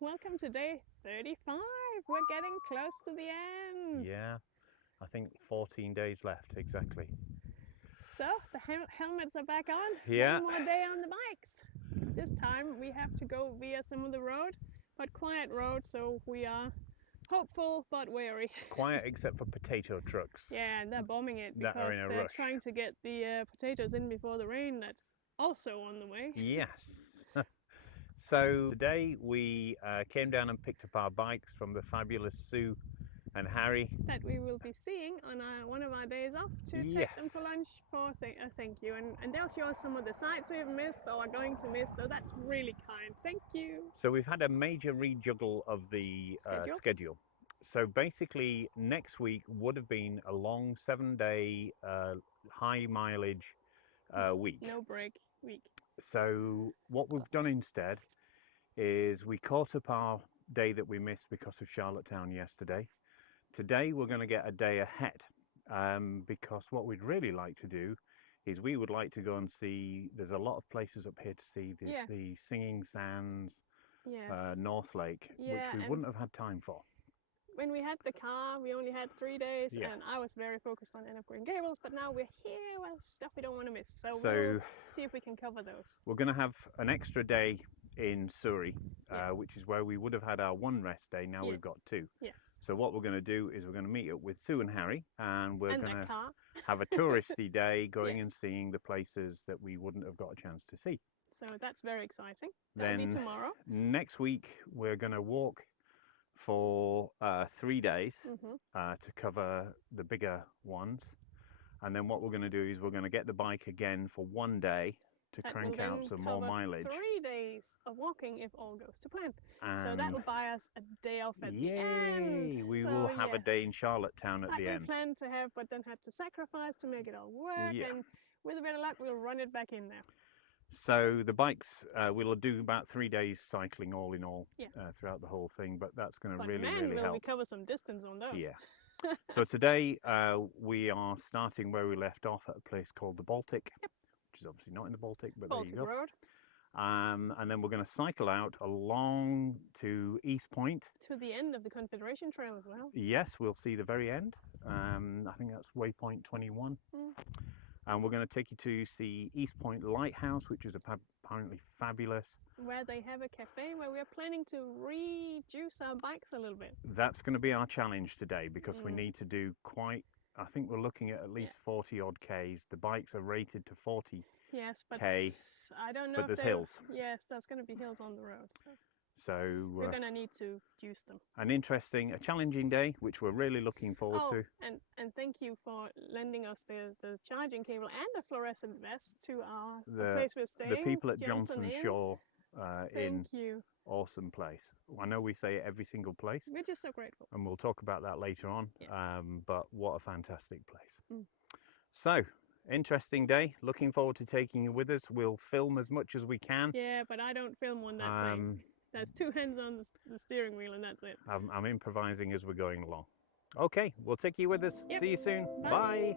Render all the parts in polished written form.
welcome to day 35. We're getting close to the end. Yeah, I think 14 days left exactly. So the helmets are back on. Yeah. One more day on the bikes. This time we have to go via some of the road, but quiet road, so we are hopeful but wary. Quiet except for potato trucks. Yeah, and they're bombing it That are because in a they're rush. trying to get the potatoes in before the rain that's also on the way. Yes. So today we came down and picked up our bikes from the fabulous Sue and Harry. That we will be seeing on one of our days off to take them for lunch for thank you. And they'll show us some of the sites we've missed or are going to miss, so that's really kind. Thank you. So we've had a major rejuggle of the schedule. So basically next week would have been a long 7-day high mileage week. No break week. So what we've done instead is we caught up our day that we missed because of Charlottetown yesterday. Today we're going to get a day ahead because what we'd really like to do is we would like to go and see, there's a lot of places up here to see. There's the Singing Sands, North Lake, which we wouldn't have had time for. When we had the car, we only had 3 days, and I was very focused on End of Green Gables, but now we're here with stuff we don't want to miss. So we'll see if we can cover those. We're going to have an extra day in Souris, which is where we would have had our one rest day. Now we've got two. Yes. So what we're going to do is we're going to meet up with Sue and Harry, and we're going to have a touristy day going and seeing the places that we wouldn't have got a chance to see. So that's very exciting. That'll be tomorrow. Next week, we're going to walk for 3 days to cover the bigger ones. And then what we're going to do is we're going to get the bike again for 1 day to crank out some more mileage. 3 days of walking if all goes to plan. So that will buy us a day off at the end. We will have a day in Charlottetown at the end. We planned to have, but then had to sacrifice to make it all work. And with a bit of luck, we'll run it back in there. So the bikes, we'll do about 3 days cycling all in all throughout the whole thing, but that's going to really help. Will we cover some distance on those? Yeah. So today we are starting where we left off at a place called the Baltic, which is obviously not in the Baltic, but Baltic there you go. Road. And then we're going to cycle out along to East Point. To the end of the Confederation Trail as well. Yes, we'll see the very end. I think that's waypoint 21. And we're going to take you to see East Point Lighthouse, which is apparently fabulous. Where they have a cafe where we're planning to rejuice our bikes a little bit. That's going to be our challenge today because we need to do quite, I think we're looking at least 40 odd Ks. The bikes are rated to 40 Yes, but K, I don't know but if there's hills. Yes, there's going to be hills on the road. So we're going to need to juice them. A challenging day, which we're really looking forward to. And thank you for lending us the charging cable and the fluorescent vest to the place we're staying. The people at Johnson Shore Thank you. Awesome place. I know we say it every single place. We're just so grateful. And we'll talk about that later on. But what a fantastic place. So, interesting day. Looking forward to taking you with us. We'll film as much as we can. Yeah, but I don't film on that thing. There's 2 hands on the steering wheel and that's it. I'm improvising as we're going along. Okay, we'll take you with us. See you soon. Bye. Bye.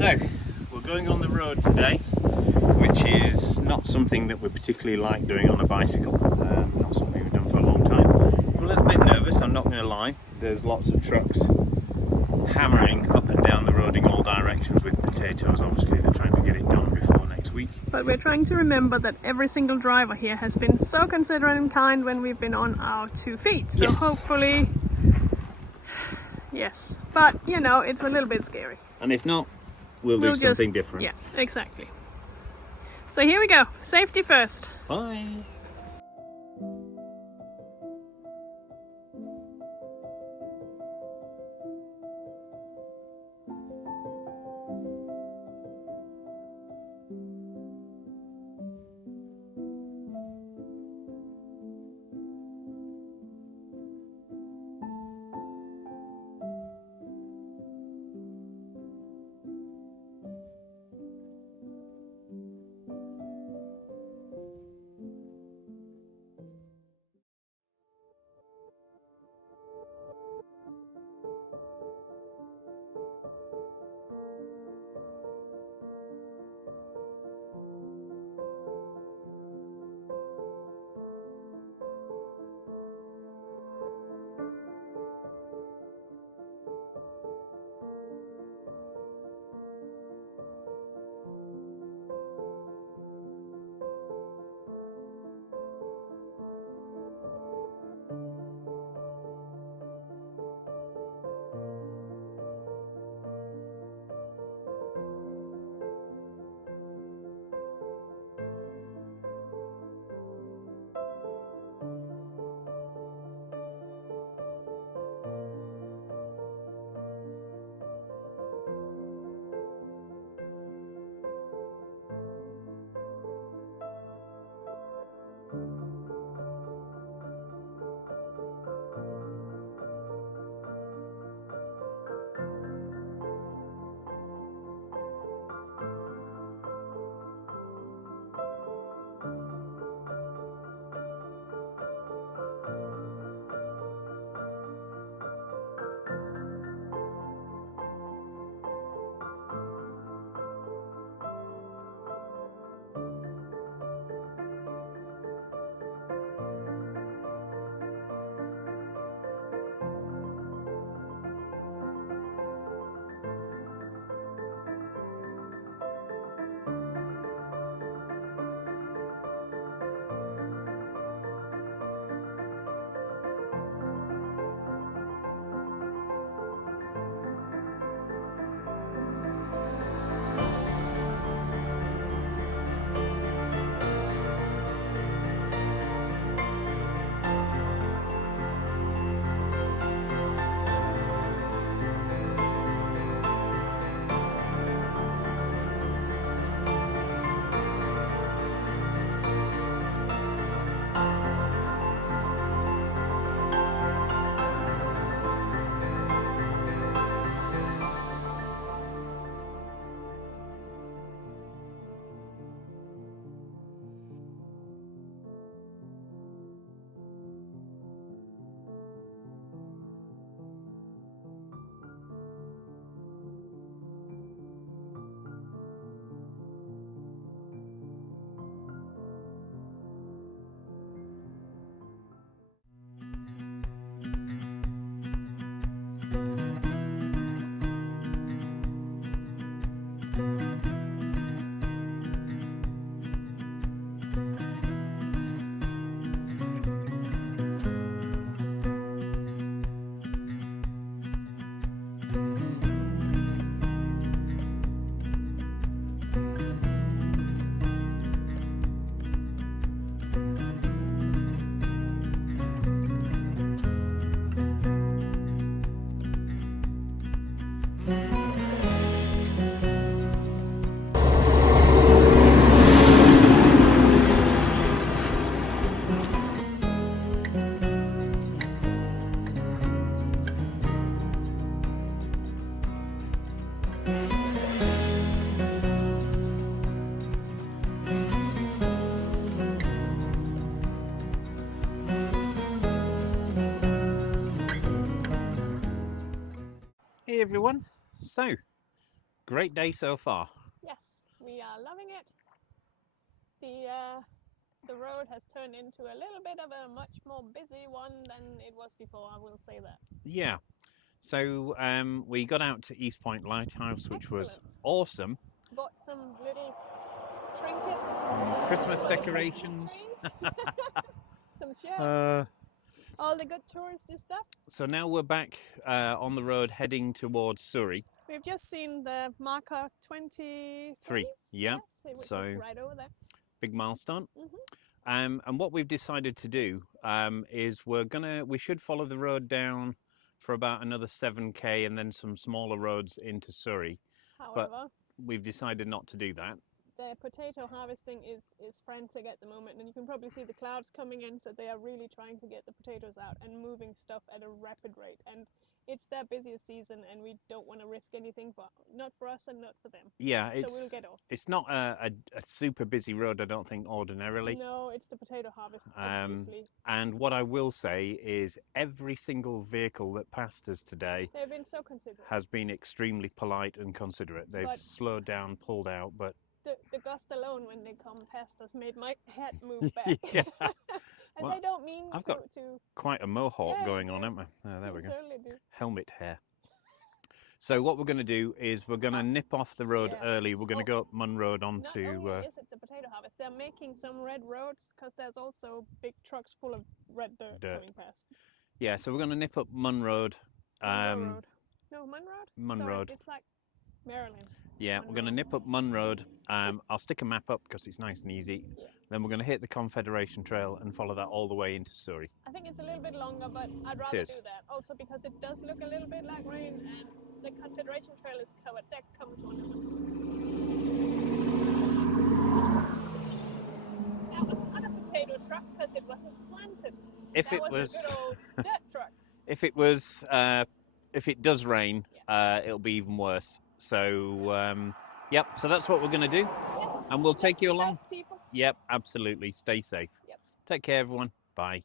So, we're going on the road today, which is not something that we particularly like doing on a bicycle, not something we've done for a long time. I'm a little bit nervous, I'm not going to lie. There's lots of trucks hammering up and down the road in all directions with potatoes. Obviously they're trying to get it done before next week. But we're trying to remember that every single driver here has been so considerate and kind when we've been on our 2 feet. So yes. Hopefully, yes. But you know, it's a little bit scary. And if not, we'll do something different. Yeah, exactly. So here we go. Safety first. Bye. Hey everyone, so Great day so far. Yes, we are loving it. The road has turned into a little bit of a much more busy one than it was before, I will say that. Yeah. So we got out to East Point Lighthouse, which was Excellent. awesome. Bought some little trinkets. Christmas decorations. Some shirts. All the good touristy stuff. So now we're back on the road heading towards Surrey. We've just seen the marker 23. Yeah. Yes, it was So just right over there. big milestone. And what we've decided to do is we should follow the road down for about another 7k and then some smaller roads into Surrey. However, but we've decided not to do that. The potato harvesting is frantic at the moment, and you can probably see the clouds coming in, so they are really trying to get the potatoes out and moving stuff at a rapid rate. And it's their busiest season, and we don't want to risk anything, but not for us and not for them. Yeah, so we'll get off. It's not a super busy road, I don't think, ordinarily. No, it's the potato harvest, obviously. And what I will say is every single vehicle that passed us today they've been so considerate. Has been extremely polite and considerate. They've slowed down, pulled out, but the gust alone when they come past us made my head move back. Yeah. And well, they don't mean I've got quite a mohawk going on, haven't I? Oh, there we go. Certainly do. Helmet hair. So what we're going to do is we're going to nip off the road early. We're going to go up Munn Road onto... Not only is it the potato harvest, they're making some red roads because there's also big trucks full of red dirt coming past. Yeah, so we're going to nip up Munn Road. Munn Road. No, Munn Road? Munn Road. It's like Maryland. Yeah, we're going to nip up Munn Road. I'll stick a map up because it's nice and easy. Yeah. Then we're going to hit the Confederation Trail and follow that all the way into Surrey. I think it's a little bit longer, but I'd rather do that. Also because it does look a little bit like rain, and the Confederation Trail is covered. There comes one of them. That was not a potato truck because it wasn't slanted. If it was a good old dirt truck. If it does rain, it'll be even worse. So, yep, so that's what we're going to do. Yes. And we'll take you along. People. Yep, absolutely. Stay safe. Yep. Take care, everyone. Bye.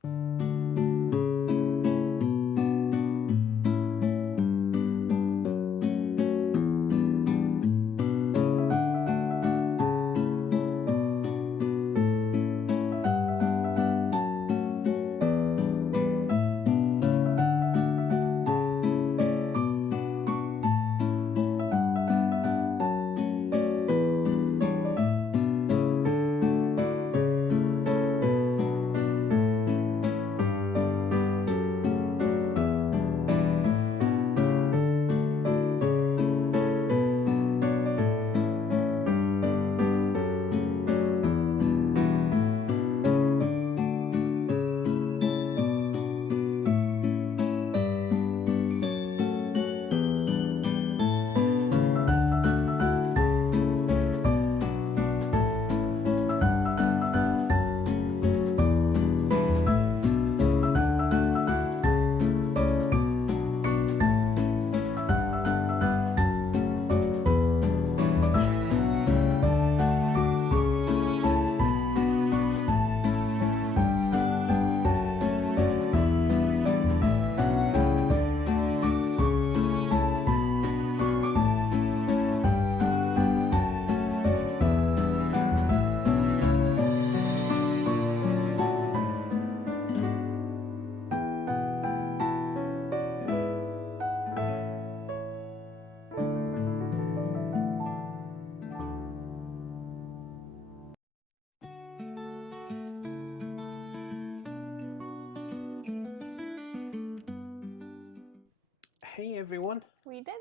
Hey everyone. We did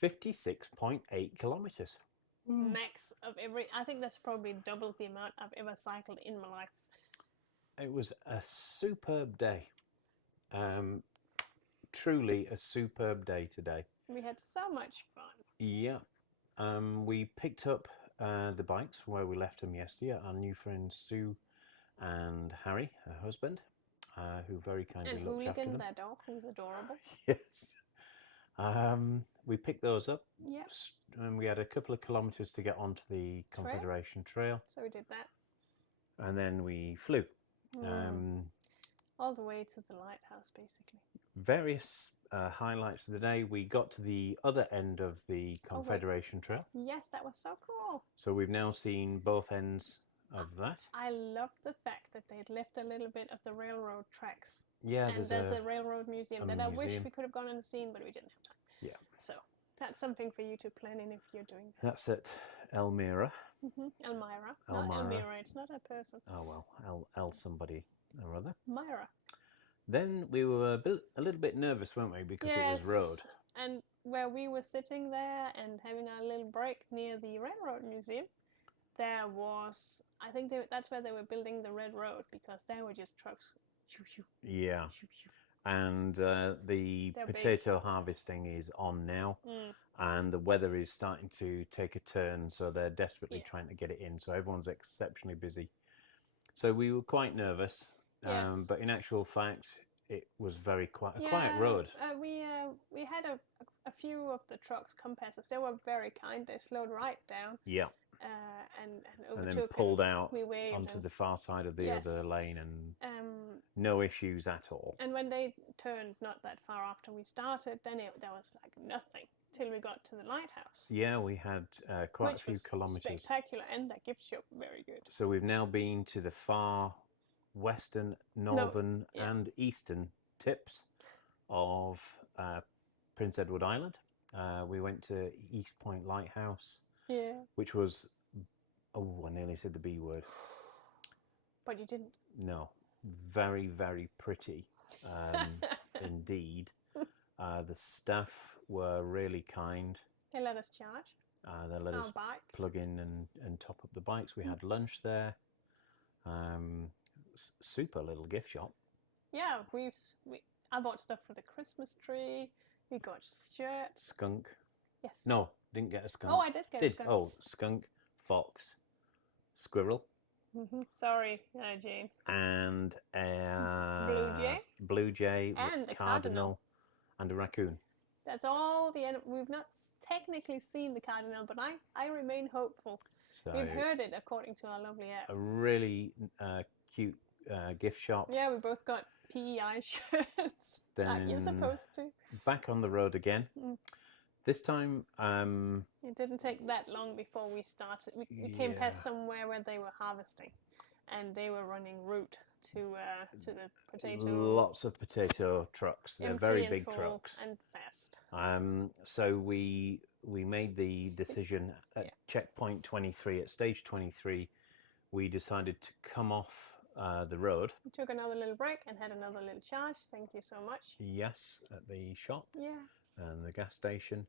it. 56.8 kilometers. Max of I think that's probably double the amount I've ever cycled in my life. It was a superb day. Truly a superb day today. We had so much fun. Yeah. We picked up the bikes from where we left them yesterday. Our new friends Sue and Harry, her husband, who very kindly looked after them. And Hooligan, their dog, who's adorable. Yes. We picked those up. Yes. And we had a couple of kilometres to get onto the Confederation Trail. So we did that. And then we flew. all the way to the lighthouse, basically. Various highlights of the day. We got to the other end of the Confederation Trail. Yes, that was so cool. So we've now seen both ends of that. I love the fact that they'd left a little bit of the railroad tracks. Yeah, and there's a railroad museum that I wish we could have gone and seen, but we didn't have time. Yeah. So that's something for you to plan in if you're doing this. That's at Elmira. Elmira. Not Elmira, it's not a person. Oh, well, El somebody or other. Myra. Then we were a little bit nervous, weren't we? Because it was road. And where we were sitting there and having our little break near the railroad museum, there was, I think that's where they were building the red road, because there were just trucks. Shoo, shoo, yeah. Shoo, shoo. And the potato harvesting is on now, and the weather is starting to take a turn, so they're desperately trying to get it in. So everyone's exceptionally busy. So we were quite nervous, but in actual fact, it was a quiet road. We had a few of the trucks come past us. They were very kind. They slowed right down. Yeah. And then pulled out we onto the far side of the other lane, and no issues at all. And when they turned not that far after we started, then there was like nothing till we got to the lighthouse. Yeah, we had quite a few kilometres. Spectacular, and that gift shop very good. So we've now been to the far western, northern, and eastern tips of Prince Edward Island. We went to East Point Lighthouse. Yeah. Which was, I nearly said the B word. But you didn't. No. Very, very pretty indeed. The staff were really kind. They let us charge. They let us plug in and top up the bikes. We had lunch there. Super little gift shop. Yeah, I bought stuff for the Christmas tree. We got shirts. Skunk. Yes. No, didn't get a skunk. Oh, I did get a skunk. Oh, skunk, fox, squirrel. Sorry, Jane. And a blue jay, and a cardinal, and a raccoon. That's all the end. We've not technically seen the cardinal, but I remain hopeful. So we've heard it, according to our lovely app. A really cute gift shop. Yeah, we both got PEI shirts. Then like you're supposed to. Back on the road again. This time, it didn't take that long before we started. We came past somewhere where they were harvesting, and they were running route to the potato. Lots of potato trucks. They're very big trucks and fast. So we made the decision at checkpoint 23, at stage 23. We decided to come off the road. We took another little break and had another little charge. Thank you so much. Yes, at the shop. Yeah. And the gas station.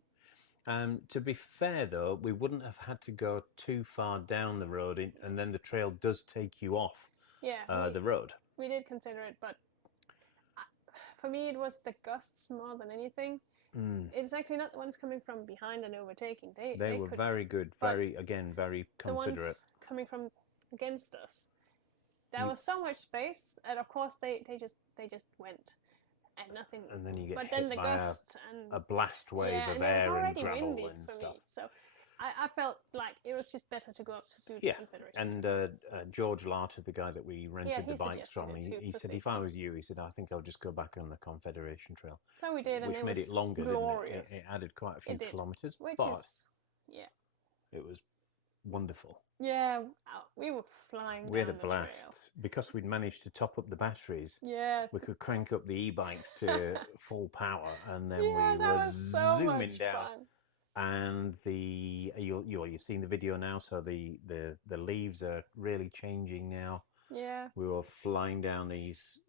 To be fair, though, we wouldn't have had to go too far down the road, and then the trail does take you off the road. We did consider it, but for me, it was the gusts more than anything. It's actually not the ones coming from behind and overtaking. They were very good, very considerate. The ones coming from against us, there was so much space, and of course they just went. And nothing. And then you get but hit then the by gust and a blast wave of air and gravel and stuff. Me, so I felt like it was just better to go up to the Confederation. And George Larter, the guy that we rented the bikes from, he said, if I was you, he said, I think I'll just go back on the Confederation Trail. So we did, which and made it longer, glorious. didn't it? It added quite a few kilometres, it was wonderful. Yeah, we were flying. We had a blast because we'd managed to top up the batteries. Yeah, we could crank up the e-bikes to full power, and then we were zooming down. And you've seen the video now, so the leaves are really changing now. Yeah, we were flying down these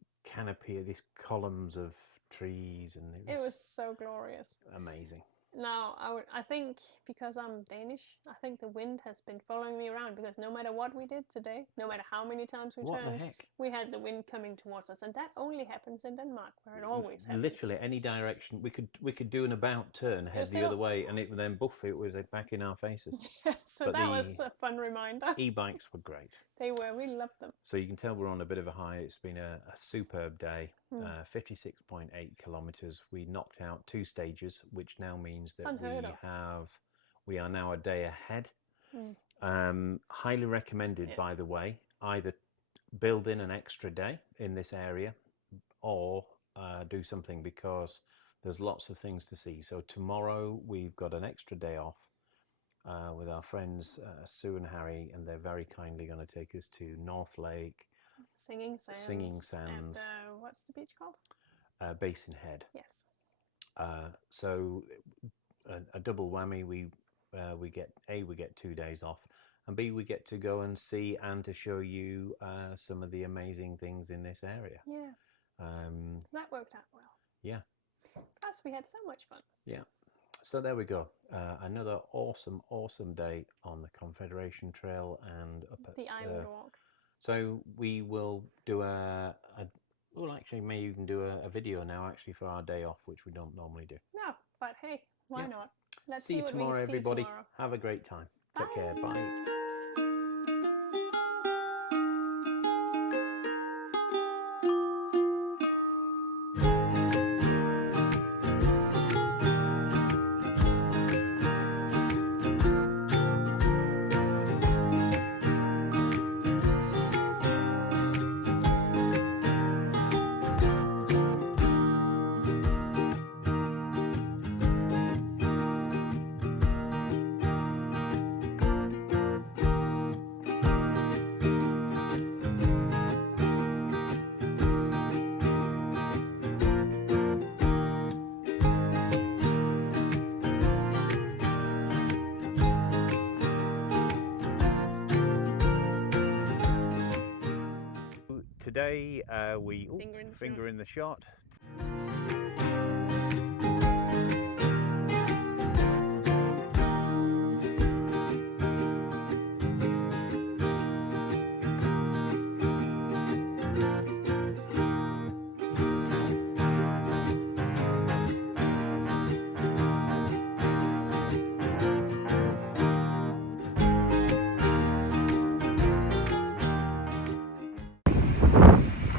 columns of trees, and it was so glorious, amazing. Now, I think because I'm Danish, I think the wind has been following me around, because no matter what we did today, no matter how many times we turned, we had the wind coming towards us, and that only happens in Denmark, where it always happens. Literally any direction. We could do an about turn, head the other way, and it would then it was back in our faces. Yeah, so that was a fun reminder. E-bikes were great. They were. We loved them. So you can tell we're on a bit of a high. It's been a superb day. 56.8 kilometres. We knocked out 2 stages, which now means that we are now a day ahead. Highly recommended, by the way. Either build in an extra day in this area, or do something, because there's lots of things to see. So tomorrow we've got an extra day off with our friends Sue and Harry, and they're very kindly going to take us to North Lake, Singing Sands. And what's the beach called? Basin Head. Yes. So a double whammy. We get we get 2 days off, and B, we get to go and see and to show you some of the amazing things in this area. Yeah. That worked out well. Yeah. Plus, we had so much fun. Yeah. So there we go. Another awesome day on the Confederation Trail and up at the Island Walk. So we will do we'll actually may even do a video now actually for our day off, which we don't normally do. No, but hey, why not? Let's see you tomorrow, everybody. Tomorrow. Have a great time. Bye. Take care. Bye. Today we finger in the shot.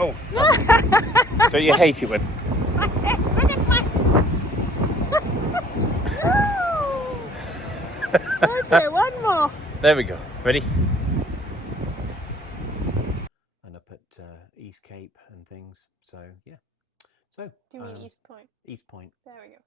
Oh, don't you hate it when... Look at my... No! Okay, one more. There we go. Ready? And up at East Cape and things. So, yeah. So, do you mean East Point? East Point. There we go.